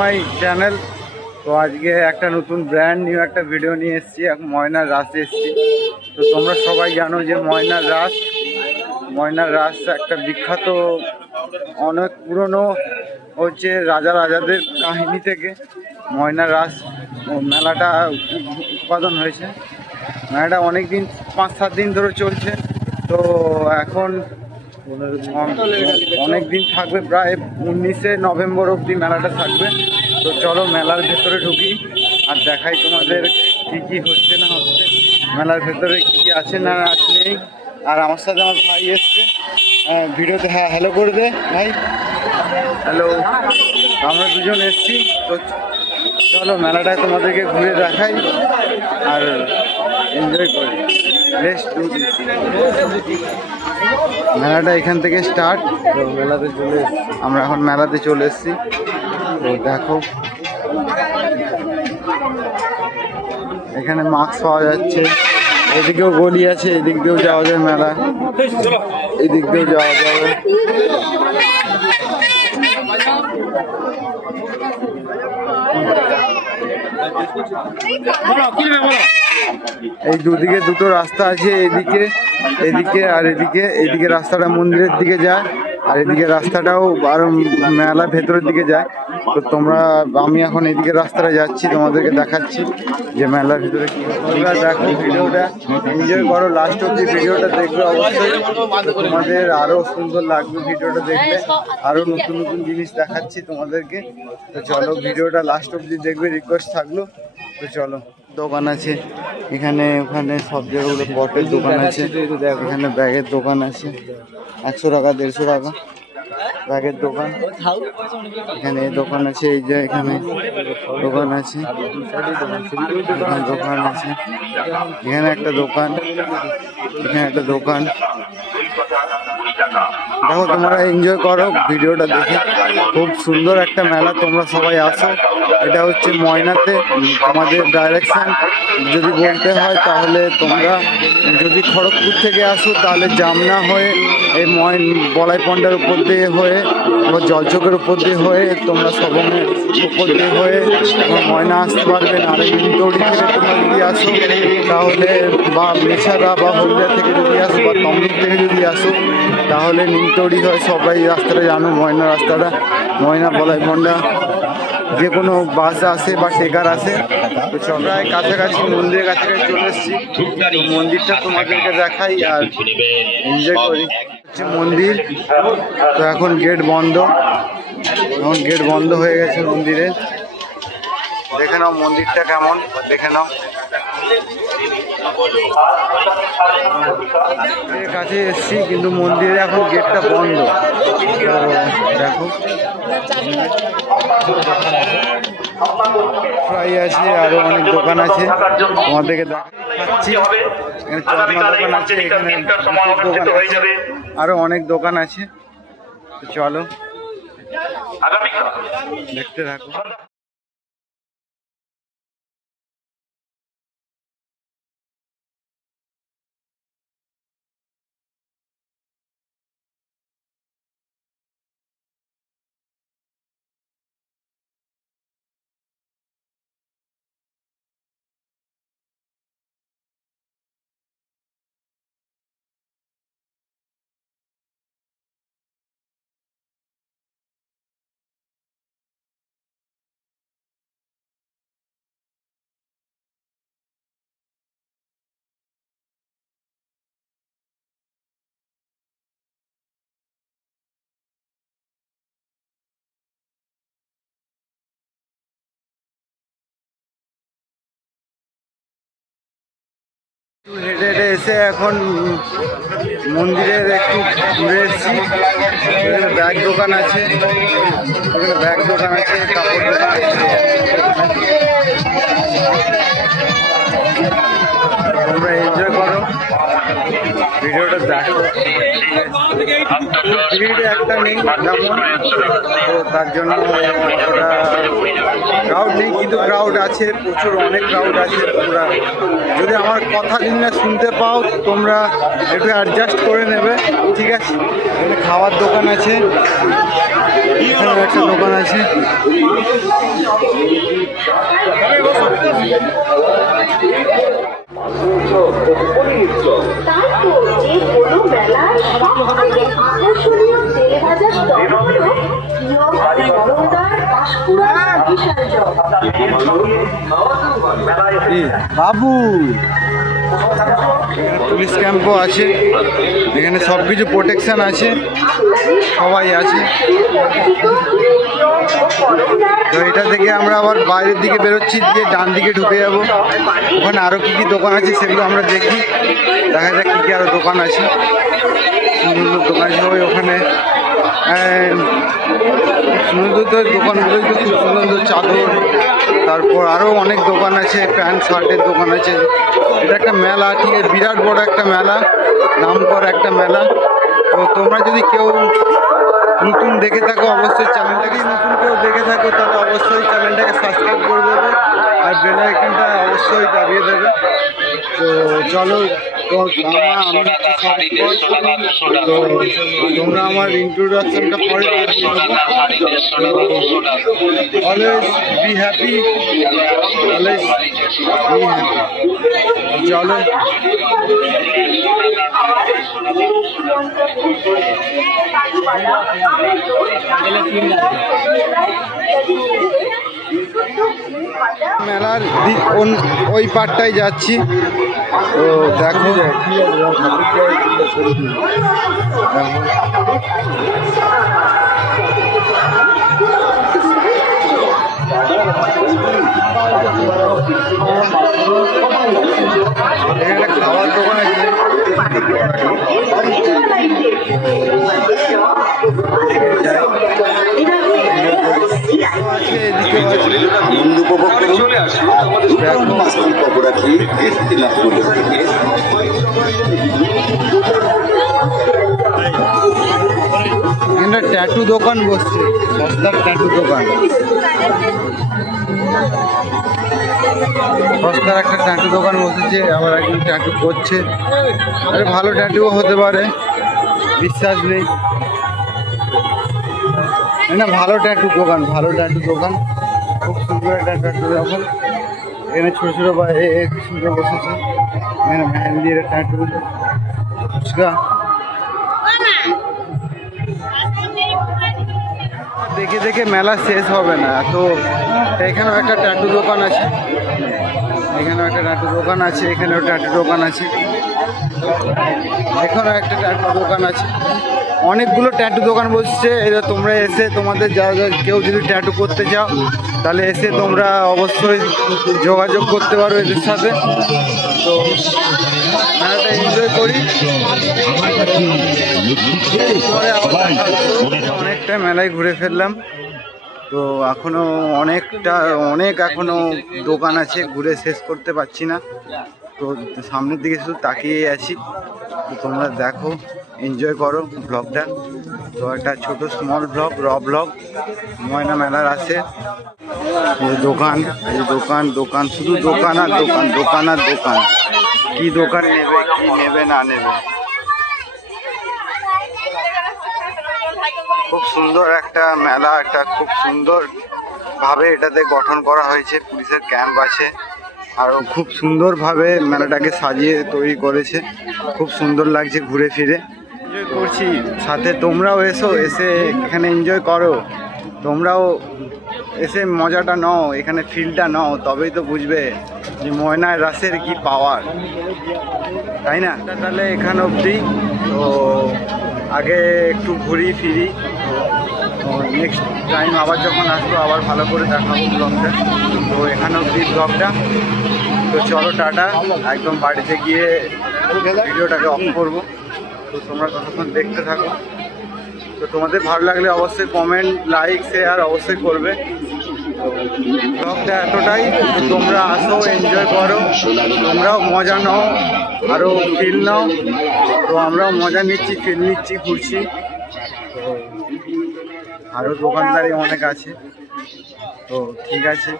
My channel. তো আজকে একটা নতুন ব্র্যান্ড নিউ একটা ভিডিও নিয়ে এসেছি, এখন ময়নার রাস এসেছি। তো তোমরা সবাই জানো যে ময়নার রাস ময়নার রাস একটা বিখ্যাত, অনেক পুরনো হচ্ছে রাজা রাজাদের কাহিনী থেকে ময়নার রাস মেলাটা উৎপাদন হয়েছে। মেলাটা অনেক দিন পাঁচ সাত দিন ধরে চলছে। তো এখন অনেক দিন থাকবে প্রায় উনিশে নভেম্বর অবধি মেলাটা থাকবে। তো চলো মেলার ভেতরে ঢুকি আর দেখাই তোমাদের কি কি হচ্ছে না হচ্ছে। মেলার ভেতরে কি কি আছে না আছে নেই। আর আমার সাথে আমার ভাই এসছে। আহ, ভিডিওতে হ্যাঁ হ্যালো করে দে ভাই। হ্যালো আমরা দুজন এসছি। তো চলো মেলাটা তোমাদেরকে ঘুরে দেখাই আর এনজয় করি। বেশ দিস মেলাটা এখান থেকে স্টার্ট তো মেলাতে চলে আমরা এখন মেলাতে চলে এসেছি। তো দেখো। এখানে মাস্ক পাওয়া যাচ্ছে। এদিকেও গলি আছে এদিক দিয়েও যাওয়া যায় মেলা। এদিক দিয়েও যাওয়া যাবে এই দুদিকে দুটো রাস্তা আছে এদিকে। এদিকে আর এদিকে এদিকে রাস্তাটা মন্দিরের দিকে যায়, আর এদিকে রাস্তাটাও আরও মেলা ভেতরের দিকে যায়। তো তোমরা, আমি এখন এদিকে রাস্তাটা যাচ্ছি, তোমাদেরকে দেখাচ্ছি যে মেলার ভিতরে কি। তোমরা দেখো ভিডিওটা। এনজয় করো লাস্ট অব্দি ভিডিওটা দেখবে অবশ্যই। তোমাদের আরও সুন্দর লাগবে ভিডিওটা দেখলে আরও নতুন নতুন জিনিস দেখাচ্ছি তোমাদেরকে। তো চলো, ভিডিওটা লাস্ট অব্দি দেখবে রিকোয়েস্ট থাকল। তো চলো। দোকান আছে। এখানে, ওখানে সব জায়গাগুলো পটের দোকান আছে। এখানে ব্যাগের দোকান আছে। একশো টাকা, দেড়শো টাকা ব্যাগের দোকান। এখানে দোকান আছে, এই যে এখানে দোকান আছে। এখানে দোকান আছে। এখানে একটা দোকান। এখানে একটা দোকান। দেখো তোমরা এনজয় করো, ভিডিওটা দেখে। খুব সুন্দর একটা মেলা তোমরা সবাই আসো। এটা হচ্ছে ময়নাতে, আমাদের ডাইরেকশন যদি বলতে হয় তাহলে তোমরা যদি খড়গপুর থেকে আসো, তাহলে জামনা হয়ে, এই ময়ন বলাই পন্ডার উপর দিয়ে হয়ে বা জলচকের উপর দিয়ে হয়ে, তোমরা সবংয়ের উপর দিয়ে হয়ে, তোমরা ময়না আসতে পারবেন আর নিমতৌড়ি থেকে তোমরা যদি আসো, তাহলে বা মেছাদা বা হলদিয়া থেকে যদি আসো, বা তমলুক থেকে যদি আসো, তাহলে নিমতৌড়ি হয়, সবাই রাস্তাটা জানো, ময়না রাস্তাটা, ময়না বলাই পন্ডা যে কোনো বাস আসে বা টেকার আসে তো চন্দ্রায় কাছাকাছি মন্দিরের কাছাকাছি চলে এসেছি। মন্দিরটা তোমাদেরকে দেখাই আর এনজয় করি। হচ্ছে মন্দির, তো এখন গেট বন্ধ। এখন গেট বন্ধ হয়ে গেছে মন্দিরে দেখে নাও মন্দিরটা কেমন, দেখে নাও। কাছে এসেছি, কিন্তু মন্দিরে এখন গেটটা বন্ধ। দেখো। ফ্রাই আছে, আরও অনেক দোকান আছে। তোমাদেরকে দেখাচ্ছি। দোকান আছে আরও অনেক দোকান আছে। চলো। দেখতে থাকো। হেঁটে হেঁটে এসে এখন মন্দিরের একটু ঘুরে এসেছি। এখানে ব্যাগ দোকান আছে। এখানে ব্যাগ দোকান আছে, কাপড় দোকান আছে। আমরা এনজয় ভিডিওটা দেখো। ভিড় একটা নেই তেমন তো তার জন্য অতটা ক্রাউড নেই, কিন্তু ক্রাউড আছে, প্রচুর অনেক ক্রাউড আছে। তোমরা যদি আমার কথা যদি শুনতে পাও, তোমরা একটু অ্যাডজাস্ট করে নেবে, ঠিক আছে? খাওয়ার দোকান আছে। এখানে একটা দোকান আছে। বাবু। পুলিশ ক্যাম্পও আছে। এখানে সব কিছু প্রোটেকশন আছে। সবাই আছে। তো এটা থেকে আমরা আবার বাইরের দিকে বেরোচ্ছি, দিয়ে ডান দিকে ঢুকে যাব। ওখানে আরও কী কী দোকান আছে সেগুলো আমরা দেখি। দেখা যাক কী কী আরও দোকান আছে। সুন্দর দোকান আছে ওই ওখানে। সুন্দর তো খুব সুন্দর চাদর। তারপর আরও অনেক দোকান আছে, প্যান্ট, শার্টের দোকান আছে। এটা একটা মেলা, ঠিক আছে, বিরাট বড় একটা মেলা নাম করা একটা মেলা। তো তোমরা যদি কেউ নতুন দেখে থাকো, অবশ্যই চ্যানেলটাকে নতুন কেউ দেখে থাকো, তাহলে অবশ্যই চ্যানেলটাকে সাবস্ক্রাইব করে দেবে আর বেল আইকনটা অবশ্যই দাবিয়ে দেবে। তো চলো তোমরা আমার ইন্ট্রোডাকশনটা পরে always be happy always be happy চলো মেলার ওই পাটটাই যাচ্ছি তো দেখো দেখো। এখানে খাওয়ার দোকান আছে, আনন্দ উপভোগ করুন মাস্টার পকোড়া খেয়ে তৃপ্তি লাভ করুন এখানে ট্যাটু দোকান বসছে সস্তার ট্যাটু দোকান সস্তার একটা ট্যাটু দোকান বসেছে আবার একজন ট্যাটু করছে আরে ভালো ট্যাটুও হতে পারে বিশ্বাস নেই না ভালো ট্যাটু দোকান ভালো ট্যাটু দোকান খুব সুন্দর একটা ট্যাটু দোকান এখানে ছোটো ছোটো বা বসেছে এখানে মেহেন্দির ট্যাটু ফুচকা দেখে দেখে মেলা শেষ হবে না। তো এখানেও একটা ট্যাটু দোকান আছে। এখানেও একটা ট্যাটু দোকান আছে, এখানেও ট্যাটু দোকান আছে। এখানেও একটা ট্যাটু দোকান আছে। অনেকগুলো ট্যাটু দোকান বসছে এবার তোমরা এসে তোমাদের যা যা কেউ যদি ট্যাটু করতে চাও, তাহলে এসে তোমরা অবশ্যই যোগাযোগ করতে পারো এদের সাথে। তো মেলাটা এনজয় করি। অনেকটা মেলায় ঘুরে ফেললাম। তো এখনও অনেকটা, অনেক এখনও দোকান আছে, ঘুরে শেষ করতে পারছি না। তো সামনের দিকে শুধু তাকিয়ে আছি। তো তোমরা দেখো এনজয় করো ব্লগটা তো একটা ছোট স্মল ব্লগ র ব্লগ ময়না মেলার আছে। এই দোকান এই দোকান দোকান, শুধু দোকান আর দোকান দোকান আর দোকান। কি দোকান নেবে, কি নেবে, না নেবে। খুব সুন্দর একটা মেলা একটা খুব সুন্দর ভাবে এটাতে গঠন করা হয়েছে পুলিশের ক্যাম্প আছে আরও খুব সুন্দরভাবে মেলাটাকে সাজিয়ে তৈরি করেছে খুব সুন্দর লাগছে ঘুরে ফিরে। এনজয় করছি। সাথে তোমরাও এসো এসে এখানে এনজয় করো। তোমরাও এসে মজাটা নাও এখানে ফিলটা নাও তবেই তো বুঝবে যে ময়নার রাসের কি পাওয়ার তাই না? তাহলে এখানে অবধি, তো আগে একটু ঘুরি ফিরি। তো নেক্সট টাইম আবার যখন আসব, আবার ভালো করে দেখাবো ব্লগটা তো এখানে অবধি ব্লগটা তো চলো টাটা। একদম বাড়িতে গিয়ে ভিডিওটাকে অফ করব। তো তোমরা ততক্ষণ দেখতে থাকো। তো তোমাদের ভালো লাগলে অবশ্যই কমেন্ট লাইক শেয়ার অবশ্যই করবে। ব্লগটা এতটাই তোমরা আসো এনজয় করো। তোমরাও মজা নাও আরও ফিল নাও। তো আমরাও মজা নিচ্ছি ফিল নিচ্ছি, ঘুরছি। তো আরও দোকানদারি অনেক আছে। তো ঠিক আছে।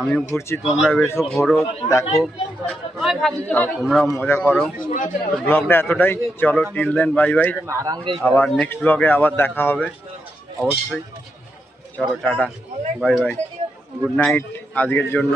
আমিও ঘুরছি, তোমরা বেশো ঘোরো, দেখো। তোমরাও মজা করো। তো ব্লগটা এতটাই। চলো টিল দেন বাই বাই আবার নেক্সট ব্লগে আবার দেখা হবে। অবশ্যই। চলো tata bye bye good night আজকের জন্য।